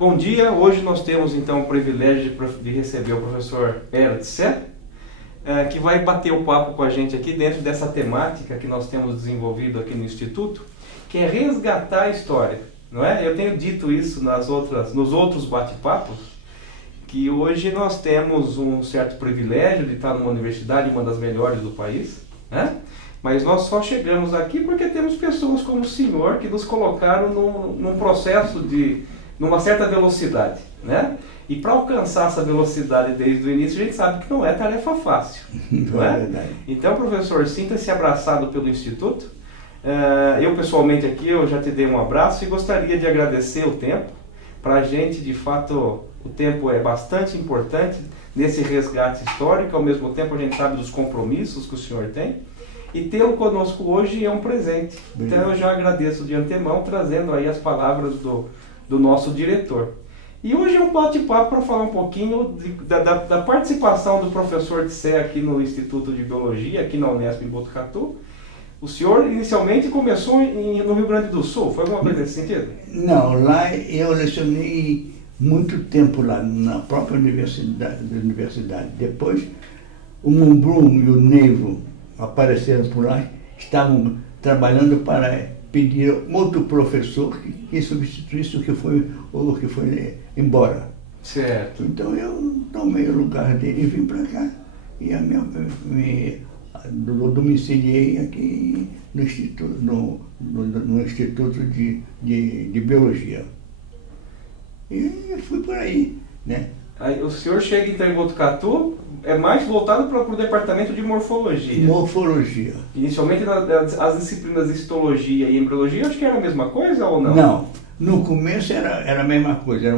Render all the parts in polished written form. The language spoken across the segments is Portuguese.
Bom dia, hoje nós temos então o privilégio de receber o professor Ertze, que vai bater o papo com a gente aqui dentro dessa temática que nós temos desenvolvido aqui no Instituto, que é resgatar a história, não é? Eu tenho dito isso nos outros bate-papos, que hoje nós temos um certo privilégio de estar numa universidade, uma das melhores do país, né? Mas nós só chegamos aqui porque temos pessoas como o senhor que nos colocaram num processo numa certa velocidade, né? E para alcançar essa velocidade desde o início, a gente sabe que não é tarefa fácil, não é? Então, professor, sinta-se abraçado pelo Instituto. Eu, pessoalmente, aqui, eu já te dei um abraço e gostaria de agradecer o tempo. Para a gente, de fato, o tempo é bastante importante nesse resgate histórico. Ao mesmo tempo, a gente sabe dos compromissos que o senhor tem. E tê-lo conosco hoje é um presente. Então, eu já agradeço de antemão, trazendo aí as palavras do nosso diretor. E hoje é um bate-papo para falar um pouquinho da participação do professor Ertze aqui no Instituto de Biologia, aqui na Unesp em Botucatu. O senhor inicialmente começou no Rio Grande do Sul, foi alguma coisa nesse sentido? Não, lá eu lecionei muito tempo lá na própria universidade. Depois o Mombrum e o Neivo apareceram por lá, estavam trabalhando para pedir outro professor que substituísse o que foi embora. Certo. Então eu tomei o lugar dele e vim para cá. E me domiciliei aqui no Instituto de Biologia. E fui por aí, né? Aí, o senhor chega então em Botucatu, é mais voltado para o departamento de morfologia. Morfologia. Inicialmente as disciplinas de histologia e embriologia, acho que era a mesma coisa ou não? Não, no começo era a mesma coisa,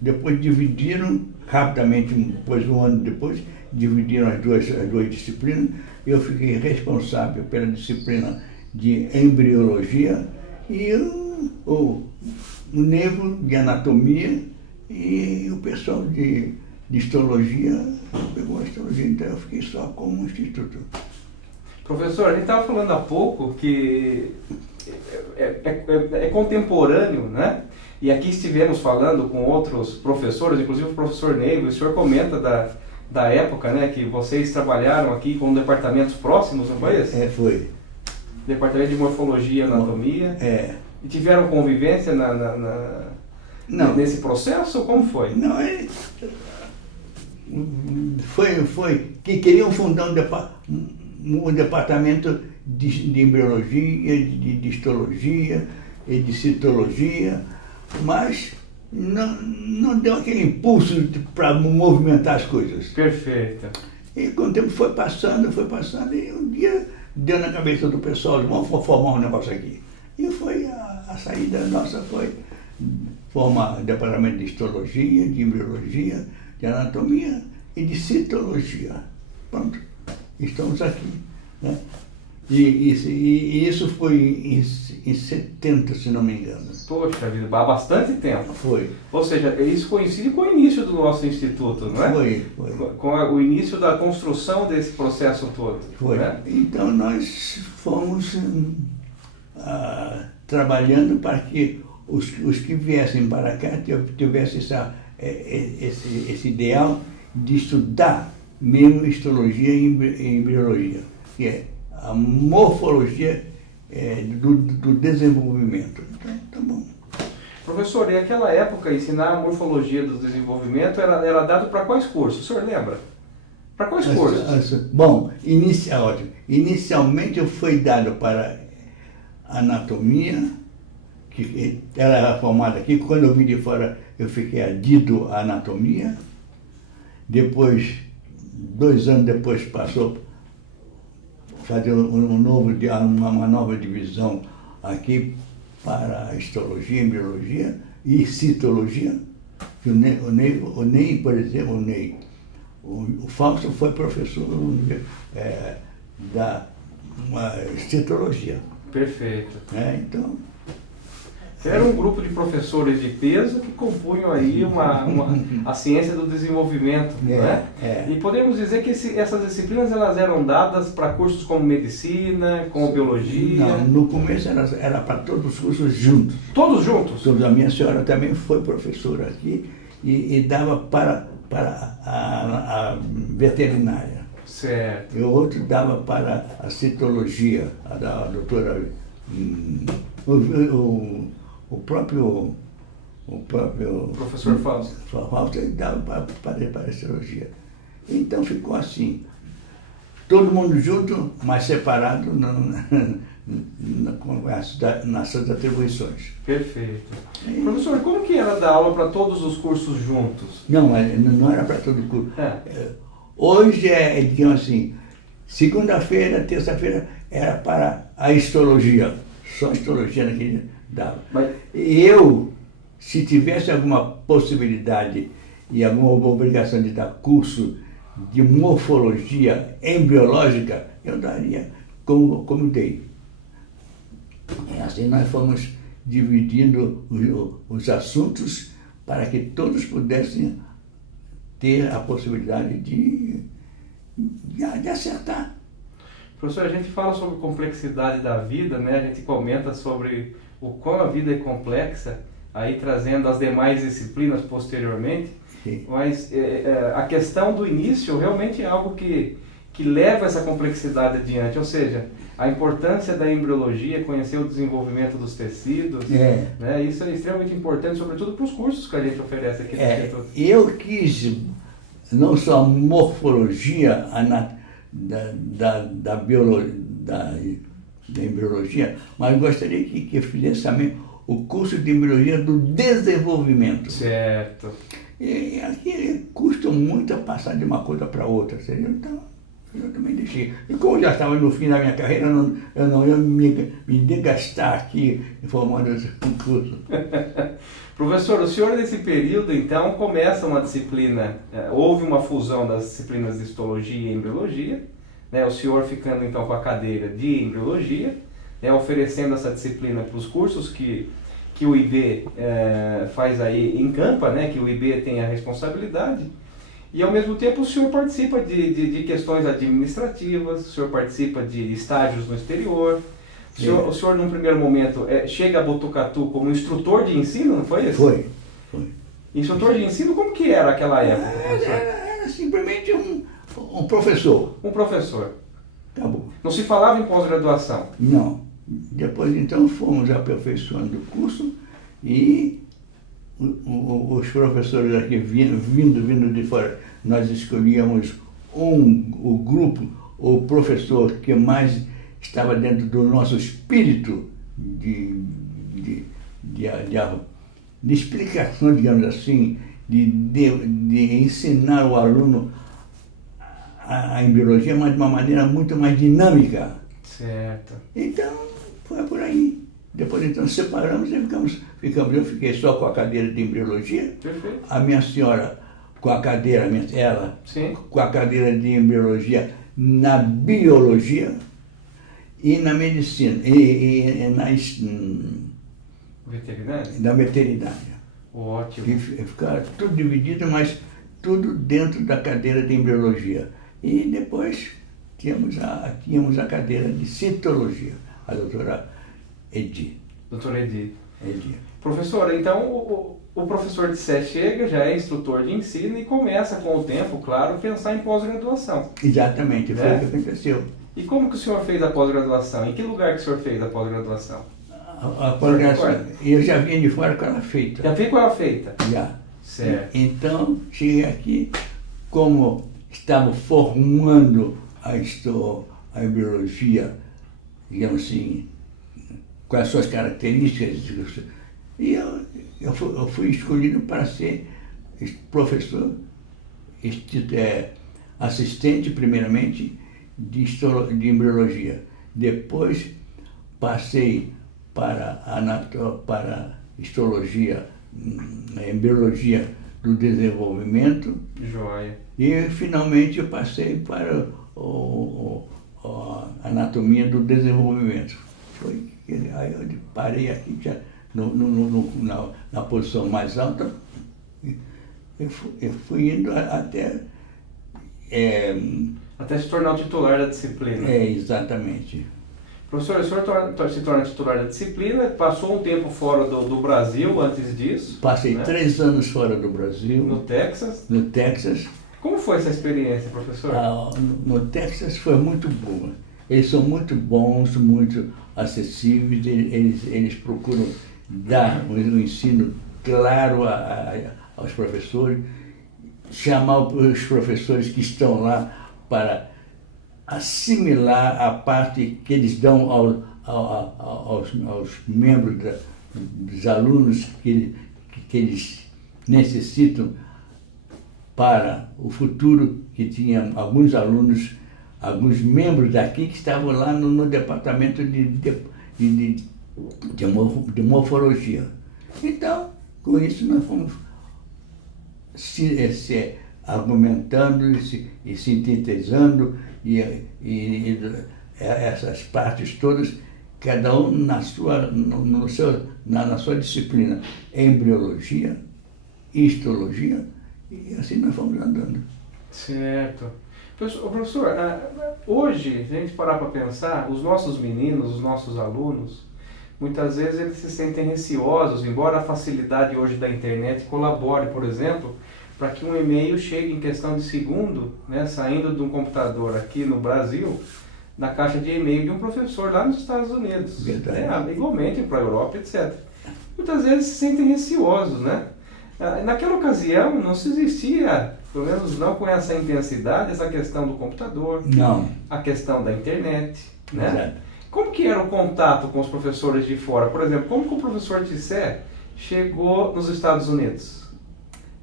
depois dividiram rapidamente, depois um ano depois, dividiram as duas disciplinas. Eu fiquei responsável pela disciplina de embriologia e o Nevo de anatomia e o pessoal de histologia pegou a histologia, então eu fiquei só com o instituto. Professor, a gente estava falando há pouco que é contemporâneo, né? E aqui estivemos falando com outros professores, inclusive o professor Neivo, o senhor comenta da época, né, que vocês trabalharam aqui com departamentos próximos, não foi isso? Foi. Departamento de morfologia e anatomia. E tiveram convivência não. Nesse processo? Como foi? Não, foi que queriam fundar um departamento de embriologia, de histologia e de citologia, mas não deu aquele impulso para movimentar as coisas. Perfeito. E quando o tempo foi passando, e um dia deu na cabeça do pessoal, vamos formar um negócio aqui. E foi a saída nossa foi formar departamento de histologia, de embriologia, de anatomia e de citologia. Pronto, estamos aqui, né? E isso foi em 70, se não me engano. Poxa vida, há bastante tempo. Foi. Ou seja, isso coincide com o início do nosso instituto, não é? Foi. Com o início da construção desse processo todo. Foi. Né? Então nós fomos trabalhando para que os que viessem para cá tivessem esse ideal de estudar mesmo histologia e embriologia, que é a morfologia do desenvolvimento. Então, tá bom. Professor, e naquela época ensinar a morfologia do desenvolvimento era dado para quais cursos? O senhor lembra? Para quais cursos? Bom, inicialmente foi dado para anatomia, que era formada aqui. Quando eu vim de fora, eu fiquei adido à anatomia. Depois, 2 anos depois, passou a fazer uma nova divisão aqui para histologia, embriologia e citologia. O Ney, por exemplo, o Fausto foi professor da citologia. Perfeito. Então, Era um grupo de professores de peso que compunham aí a ciência do desenvolvimento, né? E podemos dizer que essas disciplinas elas eram dadas para cursos como medicina, como biologia? Não, no começo era para todos os cursos juntos. Todos juntos? Todos. A minha senhora também foi professora aqui e dava para a veterinária. Certo. E o outro dava para a citologia, a da doutora... O próprio Professor Fausto. Fausto dava para a cirurgia. Então ficou assim, todo mundo junto, mas separado nas suas atribuições. Perfeito. Professor, como que era dar aula para todos os cursos juntos? Não era para todo curso. Hoje digamos assim, segunda-feira, terça-feira era para a histologia, só a histologia naquele dava. E eu, se tivesse alguma possibilidade e alguma obrigação de dar curso de morfologia embriológica, eu daria como dei. E assim nós fomos dividindo os assuntos para que todos pudessem ter a possibilidade de acertar. Professor, a gente fala sobre complexidade da vida, né? A gente comenta sobre o quão a vida é complexa, aí trazendo as demais disciplinas posteriormente. Sim. Mas a questão do início realmente é algo que leva essa complexidade adiante, ou seja, a importância da embriologia, conhecer o desenvolvimento dos tecidos, né? Isso é extremamente importante, sobretudo para os cursos que a gente oferece aqui no Instituto. Eu quis não só morfologia da embriologia, mas gostaria que eu fizesse também o curso de embriologia do desenvolvimento. Certo. E aqui custa muito a passar de uma coisa para outra, entendeu? Então, eu também deixei. E como já estava no fim da minha carreira, eu não ia me desgastar aqui formando esse curso. Professor, o senhor nesse período, então, começa uma disciplina, houve uma fusão das disciplinas de histologia e embriologia, né, o senhor ficando então com a cadeira de embriologia, né, oferecendo essa disciplina para os cursos que o IB faz aí em Campa, né, que o IB tem a responsabilidade, e ao mesmo tempo o senhor participa de questões administrativas, o senhor participa de estágios no exterior. O senhor num primeiro momento, chega a Botucatu como instrutor de ensino, não foi isso? Foi. Instrutor de ensino, como que era aquela época, professor? Era simplesmente um professor. Um professor. Acabou. Não se falava em pós-graduação? Não. Depois, então, fomos aperfeiçoando o curso e os professores aqui vindo de fora, nós escolhíamos o grupo, o professor que mais estava dentro do nosso espírito de explicação, digamos assim, de ensinar o aluno a embriologia, mas de uma maneira muito mais dinâmica. Certo. Então, foi por aí. Depois, então, separamos e ficamos. Eu fiquei só com a cadeira de embriologia. Perfeito. A minha senhora com a cadeira, Sim. com a cadeira de embriologia na biologia e na medicina, e na veterinária. Ótimo. E ficaram tudo dividido, mas tudo dentro da cadeira de embriologia. E depois tínhamos a cadeira de citologia, a doutora Edi. Doutora Edi. Edi. Professora, então o professor de Sé chega, já é instrutor de ensino e começa com o tempo, claro, a pensar em pós-graduação. Exatamente, foi o que aconteceu. E como que o senhor fez a pós-graduação? Em que lugar que o senhor fez a pós-graduação? A pós-graduação, eu já vinha de fora com ela feita. Já veio com ela feita? Já. Certo. Então, cheguei aqui, como estava formando a embriologia, digamos assim, com as suas características, e eu fui escolhido para ser professor, assistente, primeiramente, de embriologia. Depois passei para histologia, embriologia do desenvolvimento. Joia. E finalmente eu passei para a anatomia do desenvolvimento. Aí eu parei aqui, já na posição mais alta, eu fui indo até... Até se tornar o titular da disciplina. Exatamente. Professor, o senhor se torna titular da disciplina, passou um tempo fora do Brasil antes disso? Passei, né? 3 anos fora do Brasil. No Texas? No Texas. Como foi essa experiência, professor? No Texas foi muito boa. Eles são muito bons, muito acessíveis, eles procuram dar um ensino claro aos professores, chamar os professores que estão lá para assimilar a parte que eles dão aos membros dos alunos que eles necessitam para o futuro, que tinha alguns alunos, alguns membros daqui que estavam lá no departamento de morfologia. Então, com isso nós fomos se argumentando e sintetizando e essas partes todas, cada um na sua disciplina, embriologia, histologia, e assim nós fomos andando. Certo. Professor, hoje, se a gente parar para pensar, os nossos meninos, os nossos alunos, muitas vezes eles se sentem receosos, embora a facilidade hoje da internet colabore, por exemplo, para que um e-mail chegue em questão de segundo, né, saindo de um computador aqui no Brasil, na caixa de e-mail de um professor lá nos Estados Unidos, né, igualmente para a Europa, etc. Muitas vezes se sentem receosos, né? Naquela ocasião não se existia, pelo menos não com essa intensidade, essa questão do computador, não. A questão da internet, né? Exato. Como que era o contato com os professores de fora? Por exemplo, como que o professor Tissé chegou nos Estados Unidos?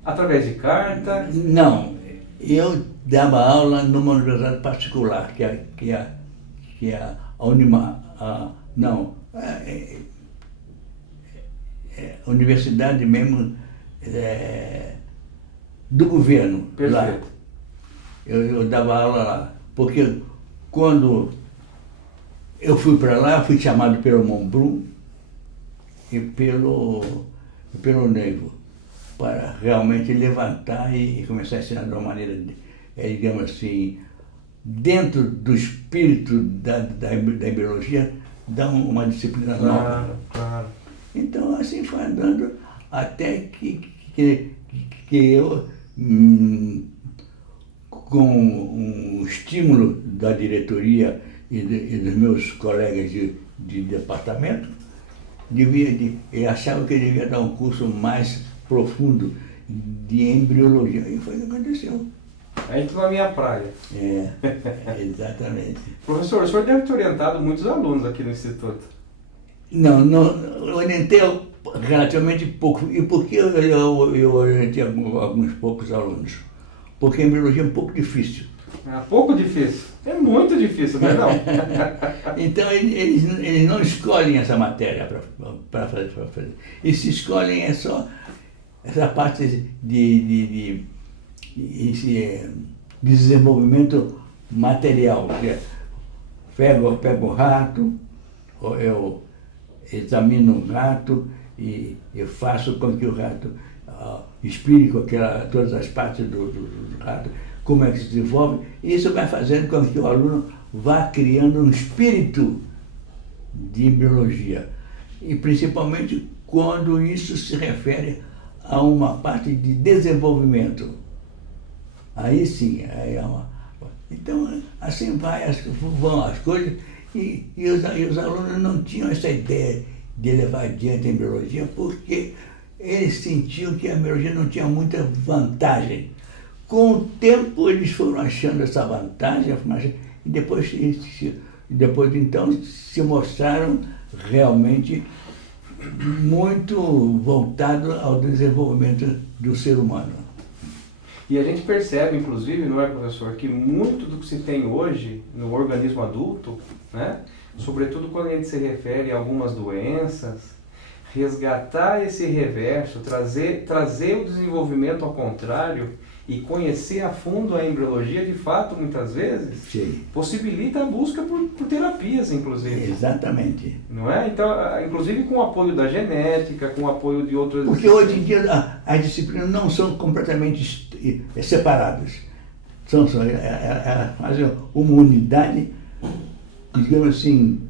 Através de carta? Não, eu dava aula numa universidade particular, que é a Unimar, universidade mesmo do governo. Perfeito. Lá. Eu dava aula lá, porque quando eu fui para lá, fui chamado pelo Monbrum e pelo Neivo, para realmente levantar e começar a ensinar de uma maneira, digamos assim, dentro do espírito da embriologia, dar uma disciplina nova. Claro. Então, assim foi andando até que eu, com um estímulo da diretoria e dos meus colegas de departamento, eu achava que eu devia dar um curso mais profundo de embriologia. E foi o que aconteceu. Aí entrou na minha praia. Exatamente. Professor, o senhor deve ter orientado muitos alunos aqui no Instituto. Não, eu orientei relativamente pouco. E por que eu orientei alguns poucos alunos? Porque a embriologia é um pouco difícil. É pouco difícil. É muito difícil, não é não? Então eles não escolhem essa matéria para fazer. E se escolhem é só essa parte de desenvolvimento material. Pego o rato, eu examino o rato e eu faço com que o rato explique todas as partes do rato, como é que se desenvolve. E isso vai fazendo com que o aluno vá criando um espírito de embriologia. E principalmente quando isso se refere a uma parte de desenvolvimento. Aí sim, então assim vão as coisas, e os alunos não tinham essa ideia de levar adiante a embriologia, porque eles sentiam que a embriologia não tinha muita vantagem. Com o tempo eles foram achando essa vantagem, e depois então se mostraram realmente muito voltados ao desenvolvimento do ser humano. E a gente percebe, inclusive, não é, professor, que muito do que se tem hoje no organismo adulto, né, sobretudo quando a gente se refere a algumas doenças, resgatar esse reverso, trazer o desenvolvimento ao contrário E conhecer a fundo a embriologia, de fato, muitas vezes, Sim. possibilita a busca por terapias, inclusive. Exatamente. Não é? Então, inclusive com o apoio da genética, com o apoio de outras... Porque hoje em dia as disciplinas não são completamente separadas. Elas fazem uma unidade, digamos assim,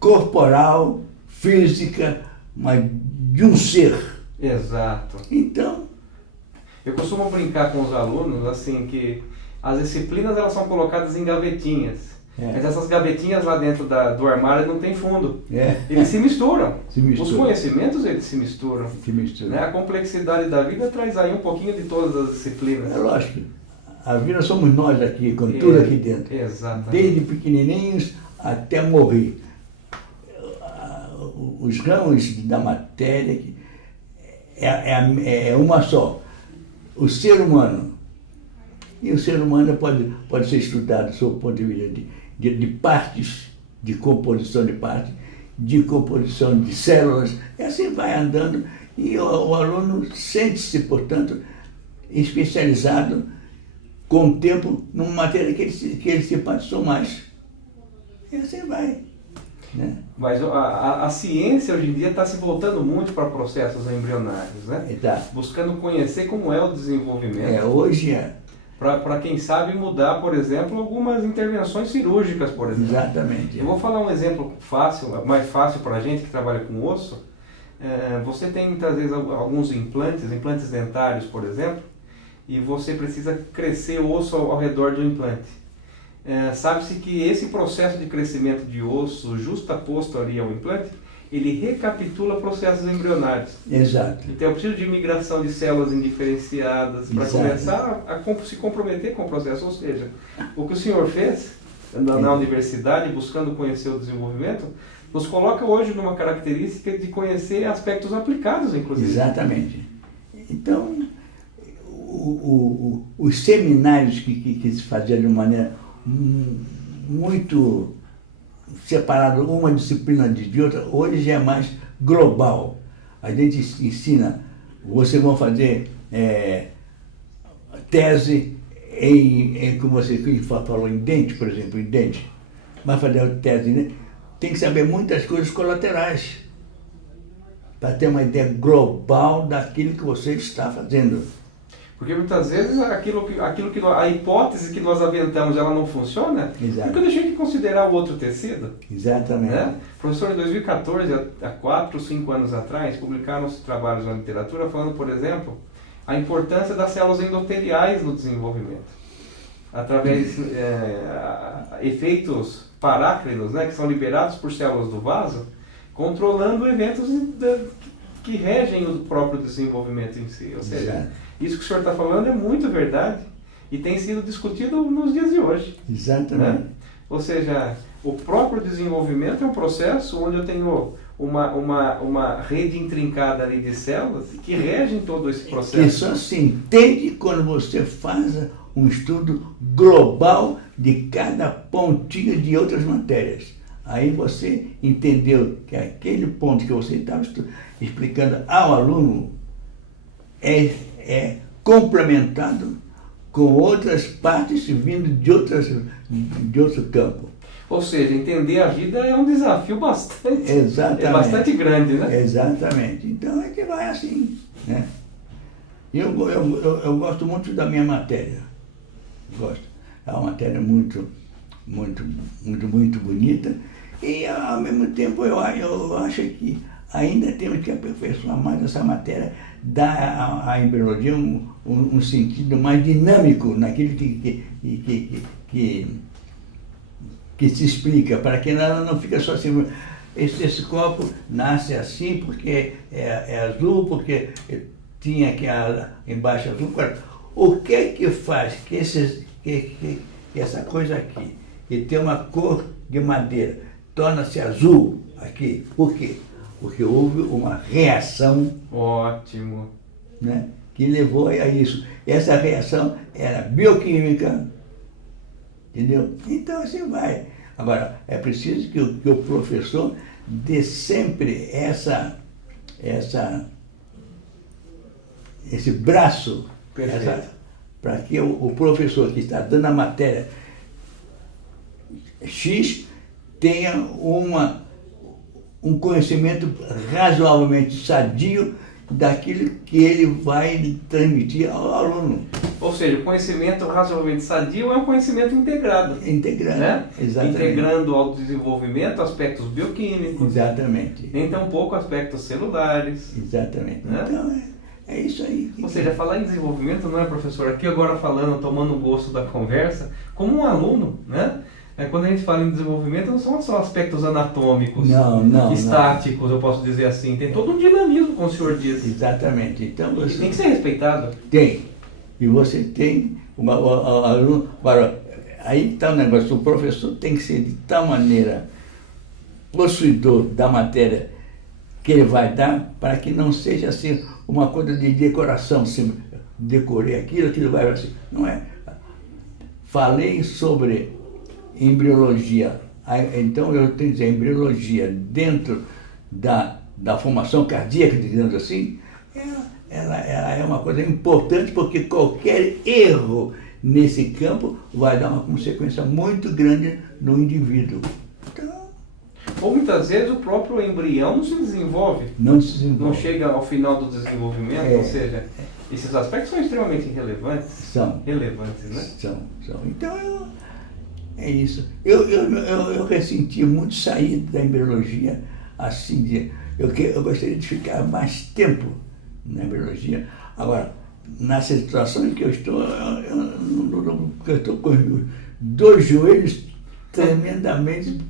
corporal, física, mas de um ser. Exato. Então... Eu costumo brincar com os alunos, assim, que as disciplinas elas são colocadas em gavetinhas. Mas essas gavetinhas lá dentro do armário não tem fundo. Eles se misturam. Os conhecimentos, eles se misturam. Né? A complexidade da vida traz aí um pouquinho de todas as disciplinas. É lógico. A vida somos nós aqui, com tudo aqui dentro. Exatamente. Desde pequenininhos até morrer. Os ramos da matéria é uma só. O ser humano. E o ser humano pode ser estudado do seu ponto de vista de partes, de composição de partes, de composição de células. E assim vai andando. E o aluno sente-se, portanto, especializado com o tempo numa matéria que ele se passou mais. E assim vai. Né? Mas a ciência hoje em dia está se voltando muito para processos embrionários, né? Tá. Buscando conhecer como é o desenvolvimento. Hoje é. Para quem sabe mudar, por exemplo, algumas intervenções cirúrgicas, por exemplo. Exatamente. Eu vou falar um exemplo mais fácil para a gente que trabalha com osso. Você tem muitas vezes alguns implantes dentários, por exemplo, e você precisa crescer o osso ao redor do implante. Sabe-se que esse processo de crescimento de osso justaposto ali ao implante, ele recapitula processos embrionários. Exato. Então eu preciso de migração de células indiferenciadas para começar a se comprometer com o processo. Ou seja, o que o senhor fez na universidade, buscando conhecer o desenvolvimento, nos coloca hoje numa característica de conhecer aspectos aplicados, inclusive. Exatamente. Então, os seminários que se faziam de maneira muito separada uma disciplina de outra, hoje já é mais global. A gente ensina, vocês vão fazer tese como você falou, em dente, por exemplo, em dente. Vai fazer tese, né? Tem que saber muitas coisas colaterais para ter uma ideia global daquilo que você está fazendo. Porque muitas vezes a hipótese que nós aventamos ela não funciona. Exato. Porque eu deixei de considerar o outro tecido. Exatamente. Né? Professor, em 2014, há 4 ou 5 anos atrás, publicaram-se trabalhos na literatura falando, por exemplo, a importância das células endoteliais no desenvolvimento. Através de efeitos parácrinos, né, que são liberados por células do vaso, controlando eventos que regem o próprio desenvolvimento em si. Ou seja, Exato. Isso que o senhor está falando é muito verdade e tem sido discutido nos dias de hoje. Exatamente. Né? Ou seja, o próprio desenvolvimento é um processo onde eu tenho uma rede intrincada ali de células que regem todo esse processo. Que só se entende quando você faz um estudo global de cada pontinho de outras matérias. Aí você entendeu que aquele ponto que você estava explicando ao aluno é complementado com outras partes vindo de outro campo. Ou seja, entender a vida é um desafio bastante grande, né? Exatamente. Então a gente vai assim, né? Eu gosto muito da minha matéria. Gosto. É uma matéria muito bonita e ao mesmo tempo eu acho que ainda temos que aperfeiçoar mais essa matéria, dar à embriologia um sentido mais dinâmico naquilo que se explica, para que ela não fica só assim, esse copo nasce assim porque é azul, porque tinha aqui embaixo azul. O que é que faz que essa coisa aqui, que tem uma cor de madeira, torna-se azul aqui? Por quê? Porque houve uma reação. Ótimo. Né, que levou a isso. Essa reação era bioquímica, entendeu? Então assim vai. Agora, é preciso que o professor dê sempre esse braço, para que o professor que está dando a matéria X tenha um conhecimento razoavelmente sadio daquilo que ele vai transmitir ao aluno. Ou seja, o conhecimento razoavelmente sadio é um conhecimento integrado. Integrando, né? exatamente. Integrando ao desenvolvimento aspectos bioquímicos. Exatamente. Nem tão pouco aspectos celulares. Exatamente. Né? Então, é isso aí. Ou seja, falar em desenvolvimento, não é, professor? Aqui agora falando, tomando gosto da conversa, como um aluno, né? Quando a gente fala em desenvolvimento, não são só aspectos anatômicos, estáticos, eu posso dizer assim. Tem todo um dinamismo, como o senhor diz. Exatamente. Então, E tem que ser respeitado. Tem. E você tem aluno. Agora, aí está o negócio. O professor tem que ser de tal maneira possuidor da matéria que ele vai dar, para que não seja assim uma coisa de decoração, assim, decorei aquilo vai assim. Não é. Falei sobre embriologia. Então eu tenho que dizer, a embriologia dentro da formação cardíaca, digamos assim, ela é uma coisa importante, porque qualquer erro nesse campo vai dar uma consequência muito grande no indivíduo. Então, ou muitas vezes o próprio embrião não se desenvolve. Não se desenvolve. Não chega ao final do desenvolvimento, ou seja, esses aspectos são extremamente relevantes. São. Relevantes, né? São. Então, é isso. Eu ressenti muito sair da embriologia, assim, eu gostaria de ficar mais tempo na embriologia. Agora, na situação em que eu estou com dois joelhos tremendamente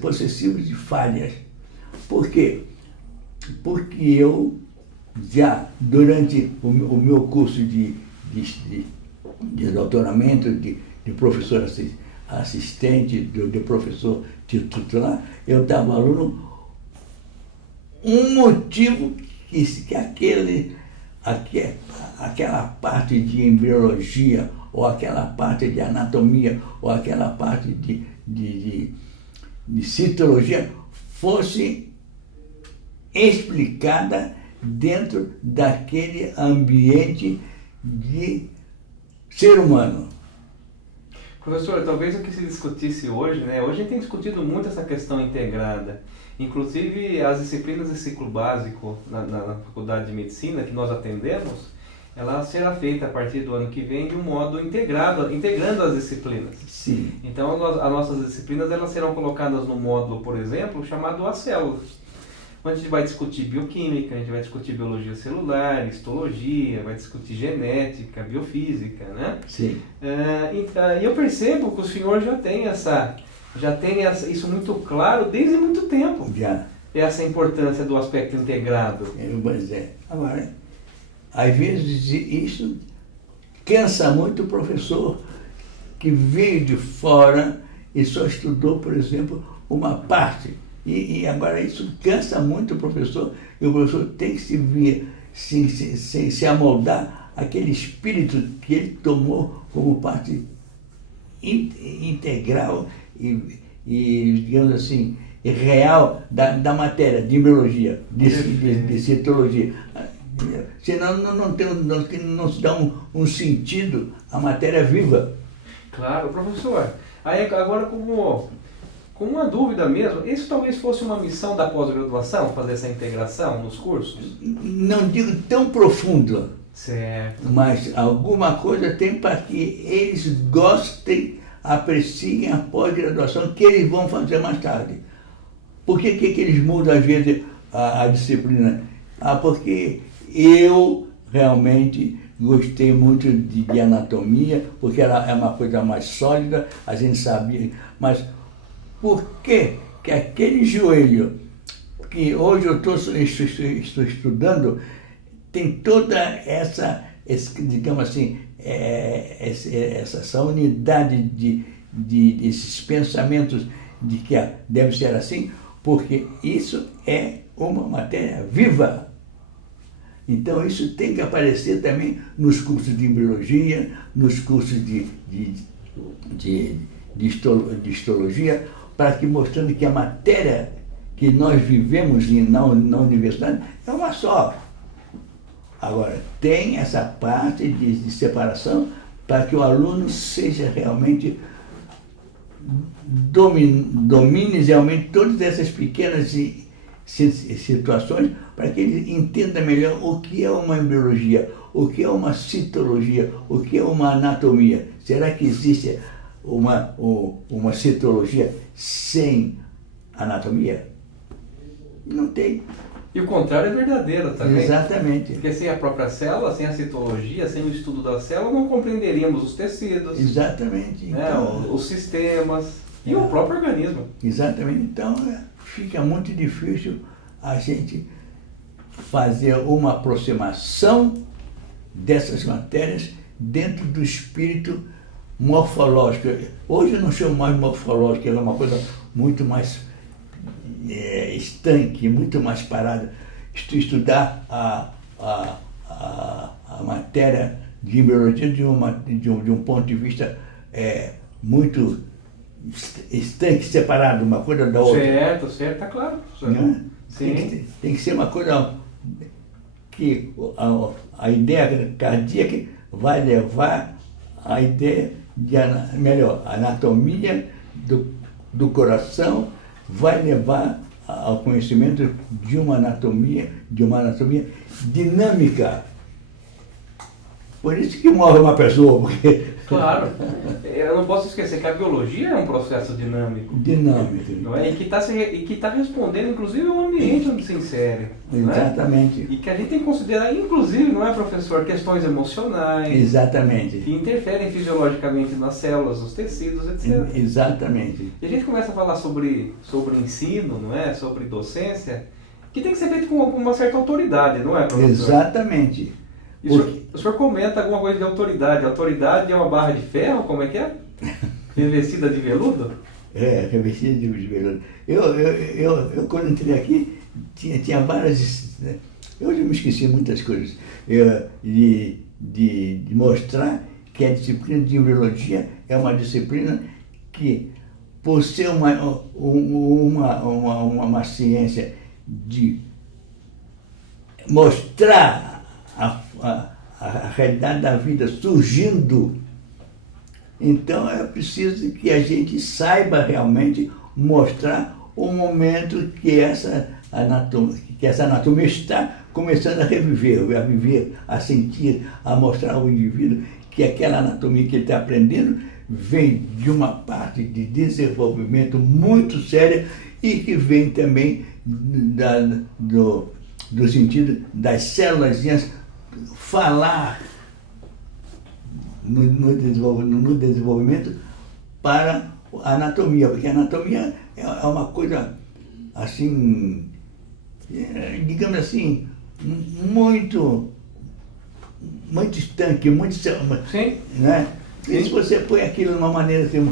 possessivos de falhas. Por quê? Porque eu já, durante o meu curso de doutoramento, de professor assistente, de professor titular, eu dava ao aluno um motivo que aquela parte de embriologia, ou aquela parte de anatomia, ou aquela parte de citologia fosse explicada dentro daquele ambiente de ser humano. Professor, talvez o que se discutisse hoje, né? Hoje a gente tem discutido muito essa questão integrada. Inclusive as disciplinas de ciclo básico na Faculdade de Medicina que nós atendemos, ela será feita a partir do ano que vem de um modo integrado, integrando as disciplinas. Sim. Então as nossas disciplinas elas serão colocadas no módulo, por exemplo, chamado As Células. Onde a gente vai discutir bioquímica, a gente vai discutir biologia celular, histologia, vai discutir genética, biofísica, né? Sim. E eu percebo que o senhor já tem isso muito claro desde muito tempo. Já. Essa importância do aspecto integrado. Pois é. Agora, às vezes isso cansa muito o professor que veio de fora e só estudou, por exemplo, uma parte. E agora isso cansa muito o professor, e o professor tem que se amoldar àquele espírito que ele tomou como parte integral e digamos assim, real da matéria, de embriologia, de citologia. Senão não se dá um sentido à matéria viva. Claro, professor. Aí agora com uma dúvida mesmo, isso talvez fosse uma missão da pós-graduação, fazer essa integração nos cursos? Não digo tão profundo, certo, mas alguma coisa tem para que eles gostem, apreciem a pós-graduação que eles vão fazer mais tarde. Por que eles mudam às vezes a disciplina? Porque eu realmente gostei muito de anatomia, porque ela é uma coisa mais sólida, a gente sabia, mas por que aquele joelho que hoje eu estou estudando tem toda digamos assim, essa unidade desses pensamentos de que deve ser assim, porque isso é uma matéria viva. Então isso tem que aparecer também nos cursos de embriologia, nos cursos de histologia, para que mostrando que a matéria que nós vivemos na universidade é uma só. Agora, tem essa parte de separação para que o aluno seja realmente, domine realmente todas essas pequenas situações, para que ele entenda melhor o que é uma embriologia, o que é uma citologia, o que é uma anatomia. Será que existe uma citologia sem anatomia? Não tem. E o contrário é verdadeiro também. Exatamente. Porque sem a própria célula, sem a citologia, sem o estudo da célula, não compreenderíamos os tecidos. Exatamente. Então, os sistemas e o próprio organismo. Exatamente. Então, fica muito difícil a gente fazer uma aproximação dessas matérias dentro do espírito morfológico. Hoje eu não chamo mais morfológico, ela é uma coisa muito mais estanque, muito mais parada. Estudar a matéria de embriologia de um ponto de vista muito estanque, separado uma coisa da outra. Certo, tá claro. Né? Sim. Tem que ser uma coisa que a ideia cardíaca vai levar a ideia de, melhor, a anatomia do coração vai levar ao conhecimento de uma anatomia dinâmica. Por isso que morre uma pessoa, porque... Claro. Eu não posso esquecer que a biologia é um processo dinâmico. Dinâmico. Não é? E que está respondendo, inclusive, ao ambiente onde se insere. Exatamente. Não é? E que a gente tem que considerar, inclusive, não é, professor, questões emocionais. Exatamente. Que interferem fisiologicamente nas células, nos tecidos, etc. Exatamente. E a gente começa a falar sobre ensino, não é? Sobre docência, que tem que ser feito com uma certa autoridade, não é, professor? Exatamente. E o senhor comenta alguma coisa de autoridade. Autoridade é uma barra de ferro, como é que é? Revestida de veludo? Revestida de veludo. Eu quando entrei aqui, tinha várias... Eu já me esqueci muitas coisas. De mostrar que a disciplina de embriologia é uma disciplina que, por ser uma ciência de mostrar a realidade da vida surgindo, então é preciso que a gente saiba realmente mostrar o momento que essa anatomia está começando a reviver, a viver, a sentir, a mostrar ao indivíduo que aquela anatomia que ele está aprendendo vem de uma parte de desenvolvimento muito séria e que vem também do sentido das células falar no desenvolvimento para a anatomia, porque a anatomia é uma coisa assim, digamos assim, muito estanque, muito... Sim. Né? Sim. E se você põe aquilo de uma maneira que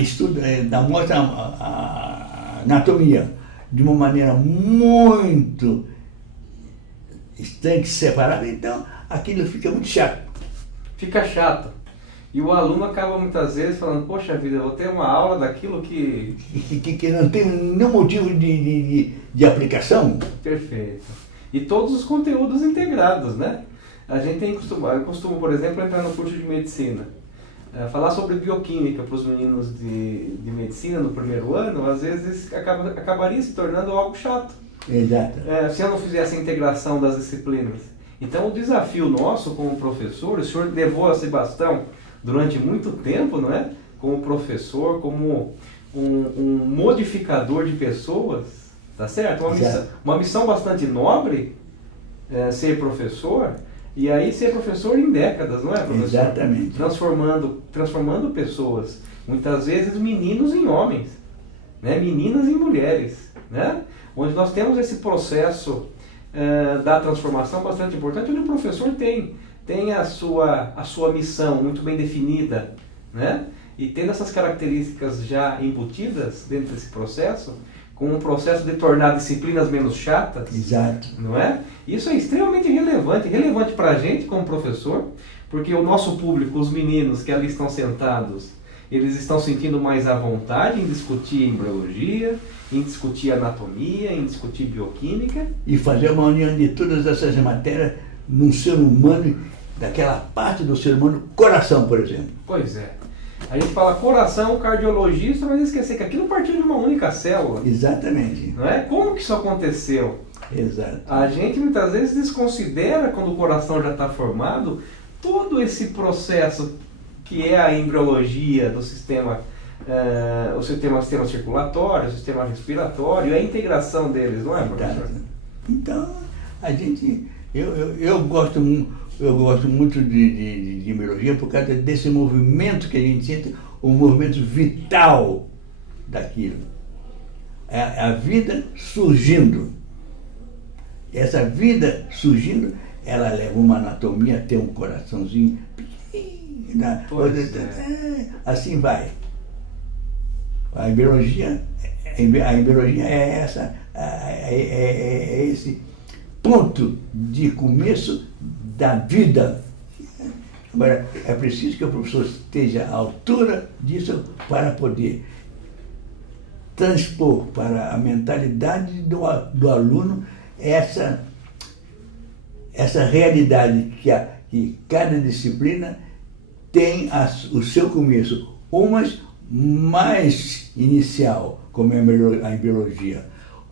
estuda, mostra a anatomia de uma maneira muito estanque, separada, então aquilo fica muito chato. Fica chato. E o aluno acaba muitas vezes falando, poxa vida, eu vou ter uma aula daquilo que não tem nenhum motivo de aplicação. Perfeito. E todos os conteúdos integrados, né? A gente eu costumo, por exemplo, entrar no curso de medicina. Falar sobre bioquímica para os meninos de medicina no primeiro ano, às vezes acabaria se tornando algo chato. Exato. Se eu não fizesse a integração das disciplinas. Então o desafio nosso como professor, o senhor levou esse bastão durante muito tempo, não é? Como professor, como um modificador de pessoas, tá certo? Uma missão bastante nobre, ser professor, e aí ser professor em décadas, não é, professor? Exatamente. Transformando pessoas, muitas vezes meninos em homens, né? Meninas em mulheres, né? Onde nós temos esse processo da transformação bastante importante, onde o professor tem a sua missão muito bem definida, né? E tendo essas características já embutidas dentro desse processo, com um processo de tornar disciplinas menos chatas. Exato. Não é? Isso é extremamente relevante para a gente como professor, porque o nosso público, os meninos que ali estão sentados, Eles estão sentindo mais à vontade em discutir embriologia, em discutir anatomia, em discutir bioquímica. E fazer uma união de todas essas matérias num ser humano, daquela parte do ser humano, coração, por exemplo. Pois é. A gente fala coração, cardiologista, mas esquecer que aquilo partiu de uma única célula. Exatamente. Não é? Como que isso aconteceu? Exato. A gente muitas vezes desconsidera, quando o coração já está formado, todo esse processo que é a embriologia do sistema, o sistema circulatório, o sistema respiratório, a integração deles, não é, professor? Então, a gente, eu gosto muito de embriologia por causa desse movimento que a gente sente, o movimento vital daquilo. A vida surgindo. Essa vida surgindo, ela leva uma anatomia, tem um coraçãozinho pequeno, assim vai. A embriologia é essa, é esse ponto de começo da vida. Agora, é preciso que o professor esteja à altura disso para poder transpor para a mentalidade do aluno essa realidade que cada disciplina tem o seu começo, umas mais inicial, como é a embriologia.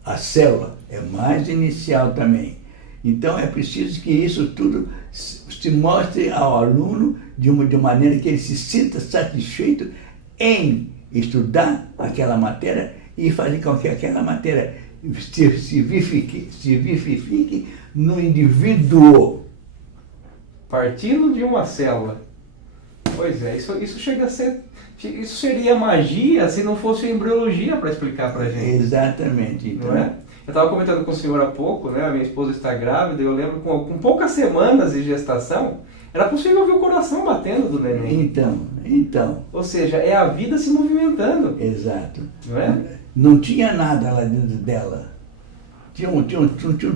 A célula é mais inicial também. Então é preciso que isso tudo se mostre ao aluno de maneira que ele se sinta satisfeito em estudar aquela matéria e fazer com que aquela matéria se vivifique no indivíduo. Partindo de uma célula. Pois é, isso chega a ser... Isso seria magia se não fosse embriologia para explicar para a gente. Exatamente. Então, não é? Eu estava comentando com o senhor há pouco, né? A minha esposa está grávida, eu lembro com poucas semanas de gestação, era possível ver o coração batendo do neném. Então. Ou seja, é a vida se movimentando. Exato. Não é? Não tinha nada lá dentro dela. Tinha um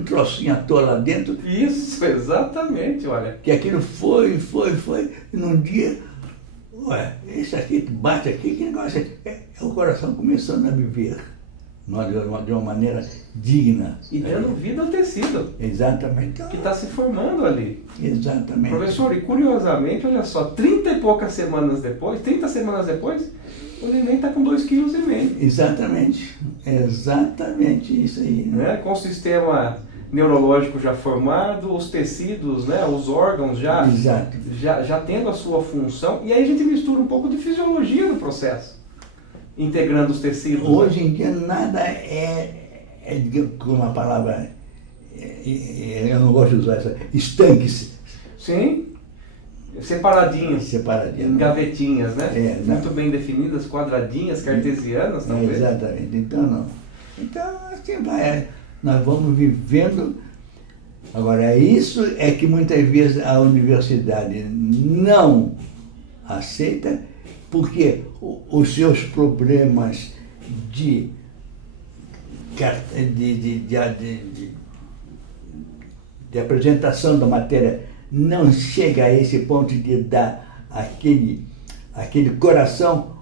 trocinho à toa lá dentro. Isso, exatamente, olha. Que aquilo foi, e num dia, ué, esse aqui bate aqui, que negócio é o coração começando a viver de uma maneira digna. E dando vida ao tecido. Exatamente. Que está se formando ali. Exatamente. Professor, e curiosamente, olha só, 30 e poucas semanas depois, o neném está com 2,5 kg. Exatamente isso aí. Né? Com o sistema neurológico já formado, os tecidos, né? Os órgãos já tendo a sua função. E aí a gente mistura um pouco de fisiologia no processo, integrando os tecidos. Hoje em dia nada com uma palavra, eu não gosto de usar essa, estanque-se. Sim. Separadinhos, em gavetinhas, né? Muito bem definidas, quadradinhas, cartesianas, talvez. Exatamente, então não. Então, assim vai, nós vamos vivendo. Agora, isso é que muitas vezes a universidade não aceita, porque os seus problemas de apresentação da matéria não chega a esse ponto de dar aquele coração,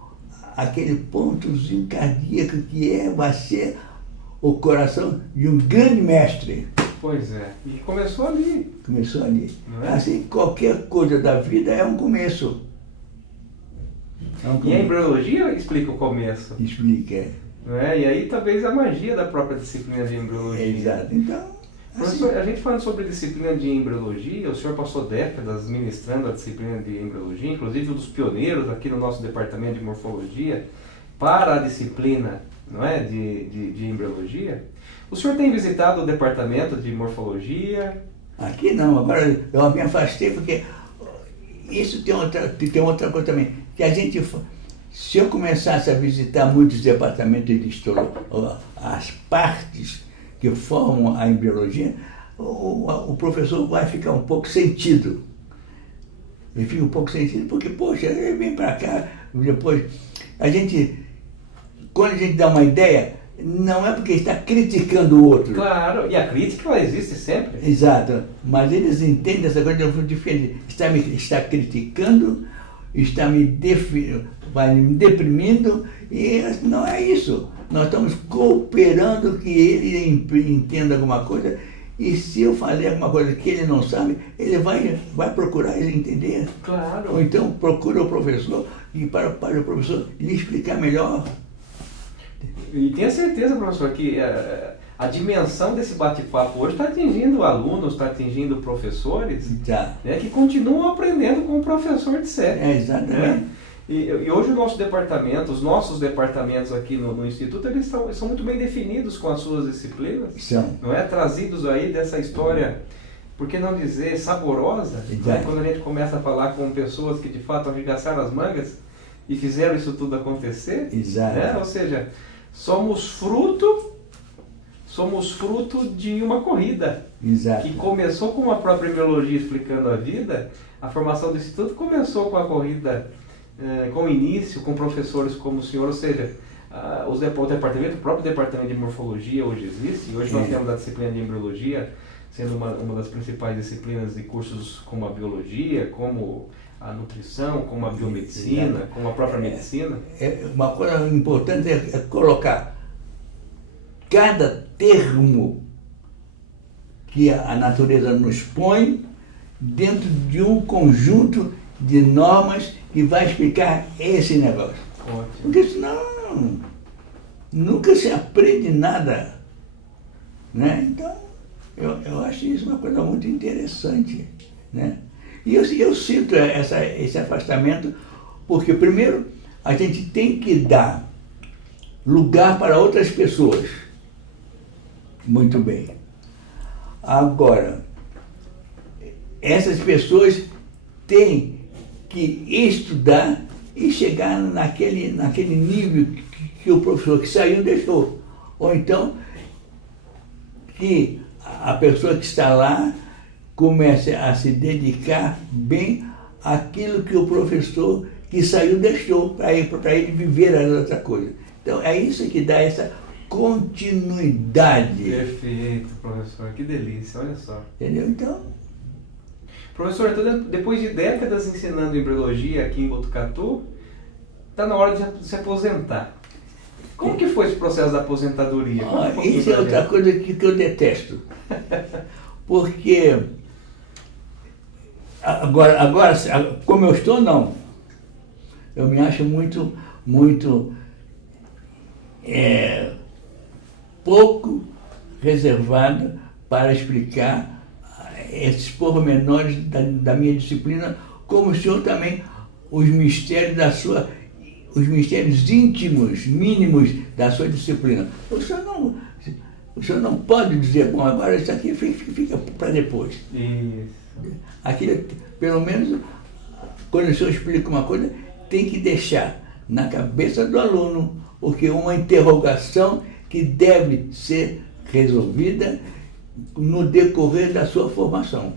aquele pontozinho cardíaco que vai ser o coração de um grande mestre. Pois é, e começou ali. Começou ali. Não é? Assim, qualquer coisa da vida é um começo. E a embriologia explica o começo. Explica. Não é? E aí talvez a magia da própria disciplina de embriologia. Exato. Então, professor, a gente falando sobre disciplina de embriologia, o senhor passou décadas ministrando a disciplina de embriologia, inclusive um dos pioneiros aqui no nosso departamento de morfologia para a disciplina, não é, de embriologia. O senhor tem visitado o departamento de morfologia? Aqui não, agora eu me afastei porque isso tem outra coisa também, que a gente, se eu começasse a visitar muitos departamentos de histologia, as partes que formam a embriologia, o professor vai ficar um pouco sentido. Ele fica um pouco sentido porque, poxa, ele vem para cá, depois... Quando a gente dá uma ideia, não é porque está criticando o outro. Claro, e a crítica ela existe sempre. Exato, mas eles entendem essa coisa de um diferente. Está criticando, está me vai me deprimindo, e não é isso. Nós estamos cooperando que ele entenda alguma coisa, e se eu falei alguma coisa que ele não sabe, ele vai procurar ele entender. Claro. Ou então procura o professor e para o professor lhe explicar melhor. E tenha certeza, professor, que a dimensão desse bate-papo hoje está atingindo alunos, está atingindo professores, Tá. né, que continuam aprendendo com o professor de série. Exatamente. Né? E hoje o nosso departamento, os nossos departamentos aqui no Instituto, eles são muito bem definidos com as suas disciplinas. São. Não é? Trazidos aí dessa história, por que não dizer, saborosa, né? Quando a gente começa a falar com pessoas que de fato arregaçaram as mangas e fizeram isso tudo acontecer. Exato. Né? Ou seja, somos fruto de uma corrida. Exato. Que começou com a própria embriologia explicando a vida. A formação do Instituto começou com a corrida, com o início, com professores como o senhor, ou seja, o próprio departamento de morfologia hoje existe, e hoje nós temos a disciplina de embriologia, sendo uma das principais disciplinas de cursos como a biologia, como a nutrição, como a biomedicina, como a própria medicina. Uma coisa importante é colocar cada termo que a natureza nos põe dentro de um conjunto de normas que vai explicar esse negócio. Ótimo. Porque senão nunca se aprende nada. Né? Então, eu acho isso uma coisa muito interessante. Né? E eu sinto esse afastamento porque, primeiro, a gente tem que dar lugar para outras pessoas. Muito bem. Agora, essas pessoas têm que estudar e chegar naquele nível que o professor que saiu deixou. Ou então, que a pessoa que está lá comece a se dedicar bem àquilo que o professor que saiu deixou, para ele viver as outras coisas. Então, é isso que dá essa continuidade. Perfeito, professor. Que delícia, olha só. Entendeu? Então... Professor, então, depois de décadas ensinando embriologia aqui em Botucatu, está na hora de se aposentar. Como que foi esse processo da aposentadoria? Isso é outra coisa que eu detesto. Porque agora, como eu estou, não. Eu me acho muito pouco reservado para explicar esses pormenores da minha disciplina, como o senhor também, os mistérios íntimos, mínimos da sua disciplina. O senhor não pode dizer, bom, agora isso aqui fica para depois. Isso. Aquilo, pelo menos, quando o senhor explica uma coisa, tem que deixar na cabeça do aluno, porque é uma interrogação que deve ser resolvida no decorrer da sua formação.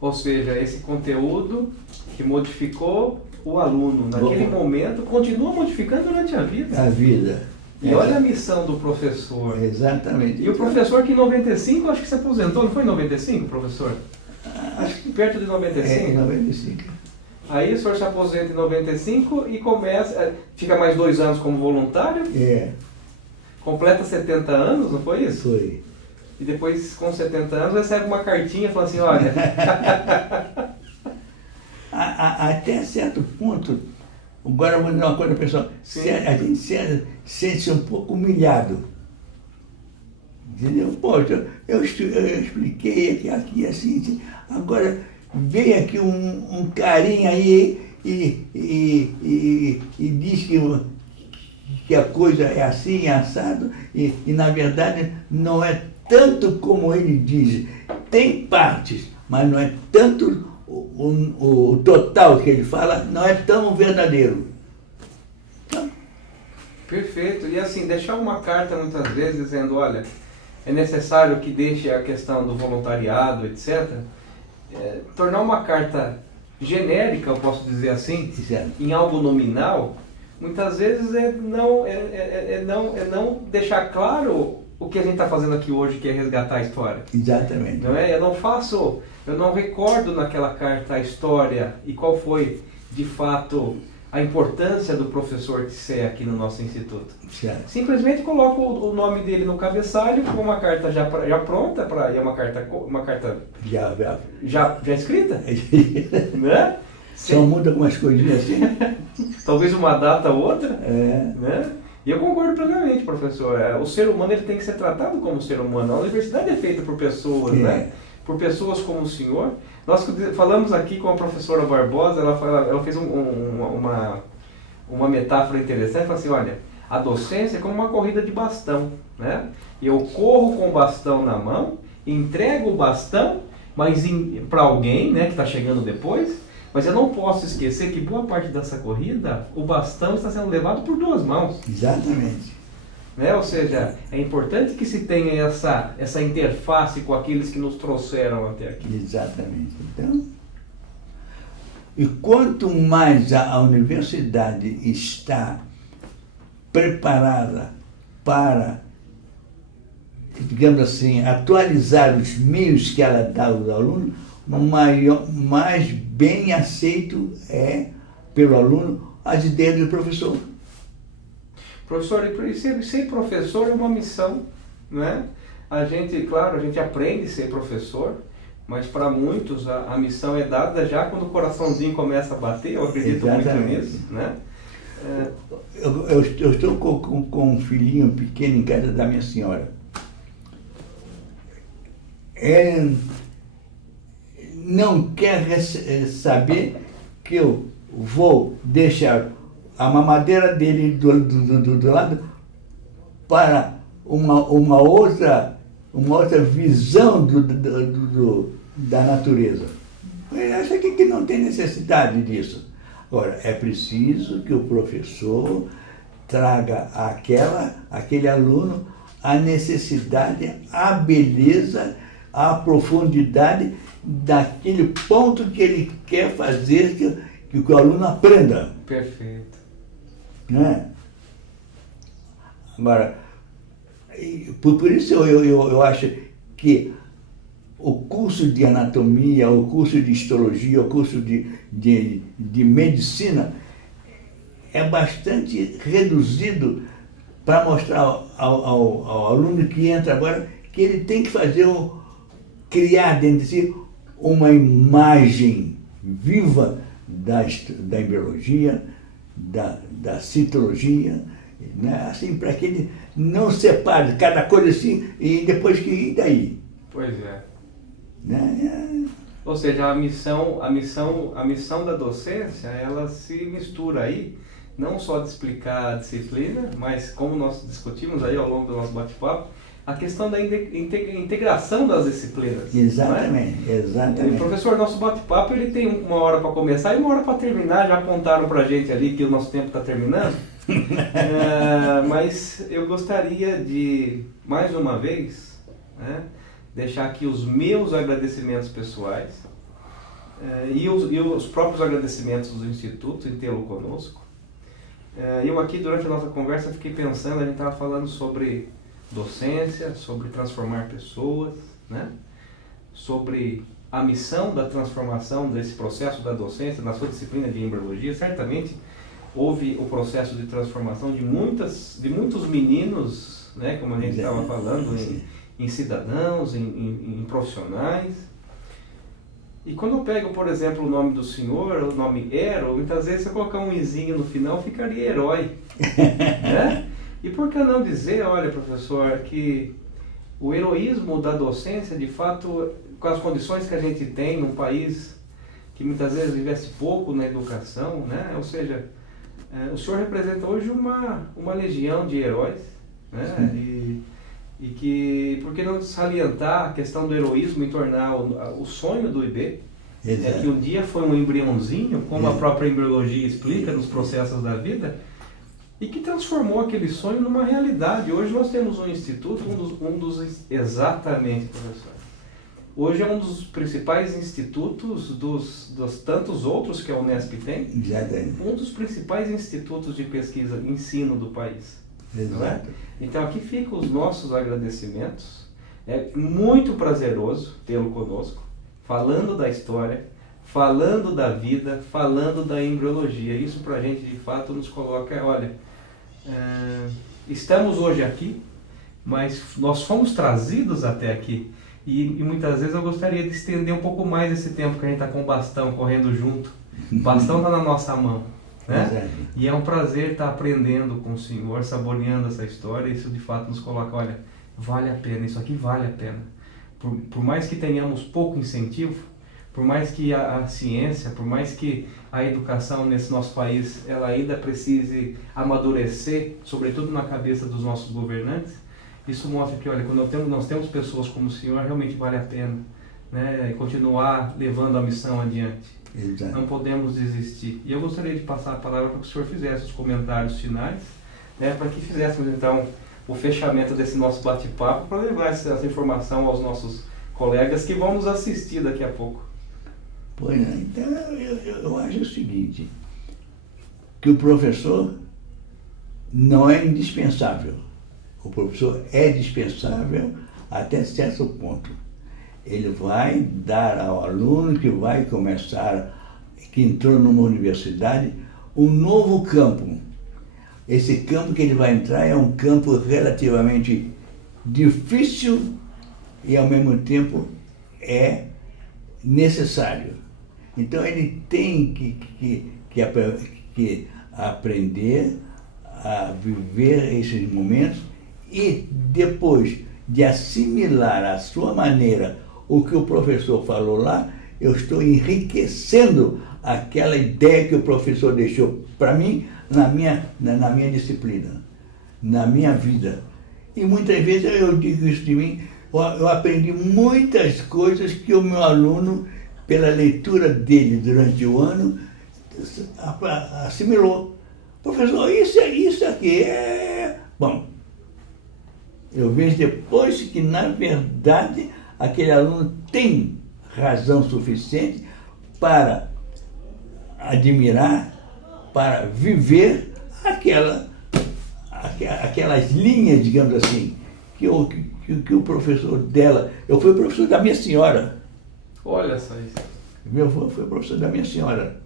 Ou seja, esse conteúdo que modificou o aluno naquele momento, continua modificando durante a vida. A vida. E olha a missão do professor. Exatamente. E o professor que em 95, acho que se aposentou, não foi em 95, professor? Acho que perto de 95. Em 95. Aí o senhor se aposenta em 95 e fica mais 2 anos como voluntário. Completa 70 anos, não foi isso? Foi. E depois, com 70 anos, recebe uma cartinha falando assim, olha... Até certo ponto, agora eu vou dizer uma coisa, pessoal, a gente sente-se um pouco humilhado. Entendeu? Poxa, eu expliquei aqui assim, agora veio aqui um carinha aí e diz que a coisa é assim, é assado, e na verdade não é tanto como ele diz. Tem partes, mas não é tanto o total que ele fala, não é tão verdadeiro. Então, perfeito. E assim, deixar uma carta muitas vezes dizendo, olha, é necessário que deixe a questão do voluntariado, etc. Tornar uma carta genérica, eu posso dizer assim, em algo nominal, muitas vezes é não deixar claro o que a gente está fazendo aqui hoje, que é resgatar a história. Exatamente. Não é? Eu não recordo naquela carta a história e qual foi, de fato, a importância do professor TCE aqui no nosso instituto? Certo. Simplesmente coloca o nome dele no cabeçalho com uma carta já pronta, e é uma carta já escrita, né? Só muda algumas coisinhas assim. Talvez uma data ou outra, É. né? E eu concordo plenamente, professor. O ser humano ele tem que ser tratado como ser humano. A universidade é feita por pessoas, né? Por pessoas como o senhor. Nós falamos aqui com a professora Barbosa, ela fez uma metáfora interessante, ela falou assim, olha, a docência é como uma corrida de bastão, né? Eu corro com o bastão na mão, entrego o bastão, mas para alguém, né, que está chegando depois, mas eu não posso esquecer que boa parte dessa corrida, o bastão está sendo levado por duas mãos. Exatamente. Né? Ou seja, é importante que se tenha essa interface com aqueles que nos trouxeram até aqui. Exatamente. Então, e quanto mais a universidade está preparada para, digamos assim, atualizar os meios que ela dá aos alunos, mais bem aceito é pelo aluno as ideias do professor. Professor, e ser professor é uma missão, né? A gente aprende a ser professor, mas para muitos a missão é dada já quando o coraçãozinho começa a bater, eu acredito muito nisso, né? Eu estou com um filhinho pequeno em casa da minha senhora. Ele não quer saber que eu vou deixar a mamadeira dele do lado para uma outra visão da natureza. Ele acha que não tem necessidade disso. Agora, é preciso que o professor traga aquele aluno a necessidade, a beleza, a profundidade daquele ponto que ele quer fazer que o aluno aprenda. Perfeito. Né? Agora, por isso eu acho que o curso de anatomia, o curso de histologia, o curso de medicina é bastante reduzido para mostrar ao aluno que entra agora que ele tem que criar dentro de si uma imagem viva da embriologia, da citologia, né? Assim, para que ele não separe cada coisa assim e depois e daí? Pois é. Né? Ou seja, a missão da docência, ela se mistura aí, não só de explicar a disciplina, mas como nós discutimos aí ao longo do nosso bate-papo, a questão da integração das disciplinas. Exatamente, não é? exatamente. Professor, nosso bate-papo ele tem uma hora para começar e uma hora para terminar. Já apontaram para a gente ali que o nosso tempo está terminando. Mas eu gostaria de, mais uma vez, né, deixar aqui os meus agradecimentos pessoais e os próprios agradecimentos do Instituto em tê-lo conosco. Eu aqui, durante a nossa conversa, fiquei pensando, a gente estava falando sobre docência, sobre transformar pessoas, né? Sobre a missão da transformação desse processo da docência na sua disciplina de embriologia. Certamente houve o processo de transformação de muitos meninos, né? Como a gente estava falando, em cidadãos, em profissionais. E quando eu pego, por exemplo, o nome do senhor, o nome Hero, muitas vezes se eu colocar um izinho no final, ficaria herói. Né? E por que não dizer, olha, professor, que o heroísmo da docência, de fato, com as condições que a gente tem num país que muitas vezes investe pouco na educação, né? Ou seja, o senhor representa hoje uma legião de heróis, né? E que, por que não salientar a questão do heroísmo e tornar o sonho do IB, que um dia foi um embriãozinho, como a própria embriologia explica nos processos da vida, e que transformou aquele sonho numa realidade. Hoje nós temos um instituto, exatamente, professor. Hoje é um dos principais institutos dos tantos outros que a Unesp tem, um dos principais institutos de pesquisa e ensino do país. Exato. Então aqui ficam os nossos agradecimentos. É muito prazeroso tê-lo conosco, falando da história, falando da vida, falando da embriologia. Isso para a gente de fato nos coloca, olha, estamos hoje aqui, mas nós fomos trazidos até aqui. E muitas vezes eu gostaria de estender um pouco mais esse tempo que a gente está com o bastão correndo junto. O bastão está na nossa mão, né? E é um prazer estar aprendendo com o Senhor, saboreando essa história. Isso de fato nos coloca, olha, vale a pena, isso aqui vale a pena. Por mais que tenhamos pouco incentivo, por mais que a ciência, por mais que a educação nesse nosso país ela ainda precise amadurecer, sobretudo na cabeça dos nossos governantes, isso mostra que, olha, quando nós temos pessoas como o Senhor, realmente vale a pena, né, continuar levando a missão adiante. Exato. Não podemos desistir. E eu gostaria de passar a palavra para que o senhor fizesse os comentários finais, né, para que fizéssemos então o fechamento desse nosso bate-papo, para levar essa informação aos nossos colegas que vão nos assistir daqui a pouco. Pois é, então eu acho o seguinte, que o professor não é indispensável. O professor é dispensável até certo ponto. Ele vai dar ao aluno que vai começar, que entrou numa universidade, um novo campo. Esse campo que ele vai entrar é um campo relativamente difícil e, ao mesmo tempo, é necessário. Então, ele tem que aprender a viver esses momentos e, depois de assimilar à sua maneira o que o professor falou lá, eu estou enriquecendo aquela ideia que o professor deixou para mim na minha disciplina, na minha vida. E muitas vezes eu digo isso de mim, eu aprendi muitas coisas que o meu aluno, pela leitura dele durante o ano, assimilou. Professor, isso aqui é... Bom, eu vejo depois que, na verdade, aquele aluno tem razão suficiente para admirar, para viver aquelas linhas, digamos assim, que o professor dela... Eu fui professor da minha senhora. Olha só isso. Meu avô foi professor da minha senhora.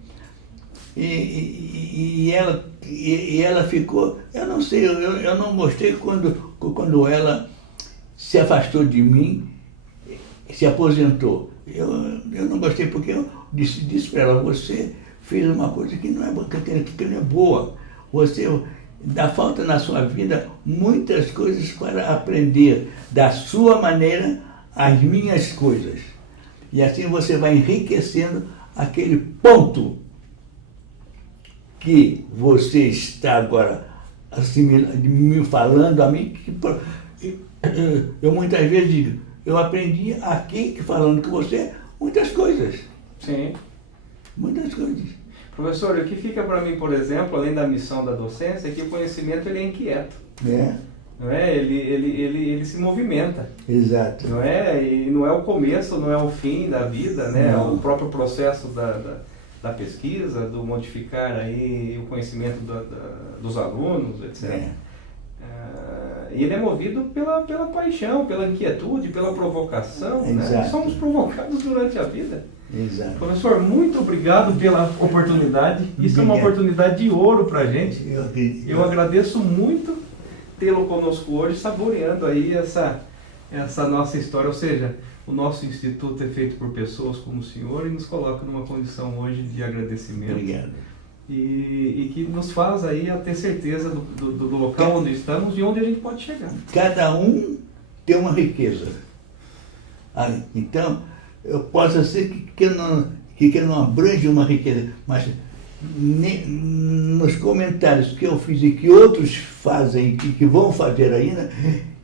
E ela ficou... Eu não sei, eu não gostei quando ela se afastou de mim, se aposentou. Eu não gostei porque eu disse para ela, você fez uma coisa que não é boa. Você dá falta na sua vida muitas coisas para aprender da sua maneira as minhas coisas. E assim você vai enriquecendo aquele ponto que você está agora me falando a mim, que eu muitas vezes digo, eu aprendi aqui, falando com você, muitas coisas. Sim. Muitas coisas. Professor, o que fica para mim, por exemplo, além da missão da docência, é que o conhecimento ele é inquieto. Não é? Ele se movimenta. Exato. Não é? E não é o começo, não é o fim da vida, né? Não. O próprio processo da pesquisa, do modificar aí o conhecimento dos alunos, etc. E ele é movido pela paixão, pela inquietude, pela provocação. Né? Somos provocados durante a vida. Exato. Professor, muito obrigado pela oportunidade. Isso é uma oportunidade de ouro para a gente. Eu agradeço muito tê-lo conosco hoje, saboreando aí essa nossa história. Ou seja, o nosso instituto é feito por pessoas como o senhor e nos coloca numa condição hoje de agradecimento. Obrigado. E que nos faz aí a ter certeza do local onde estamos e onde a gente pode chegar. Cada um tem uma riqueza. Então, eu posso ser que não abrange uma riqueza, mas nos comentários que eu fiz e que outros fazem e que vão fazer ainda,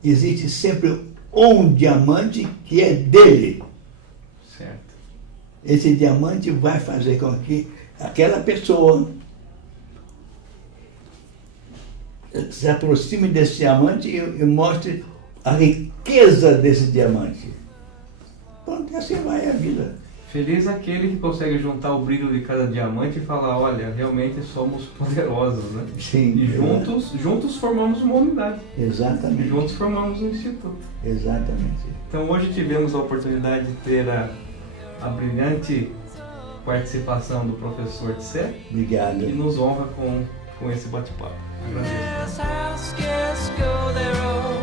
existe sempre um diamante que é dele. Certo. Esse diamante vai fazer com que aquela pessoa se aproxime desse diamante e mostre a riqueza desse diamante. Pronto, assim vai a vida. Feliz aquele que consegue juntar o brilho de cada diamante e falar, olha, realmente somos poderosos, né? Sim. E juntos formamos uma unidade. Exatamente. Juntos formamos um instituto. Exatamente. Então hoje tivemos a oportunidade de ter a brilhante participação do professor Tse Obrigado. e nos honra com esse bate-papo. Agradeço. Yes, how scared go their own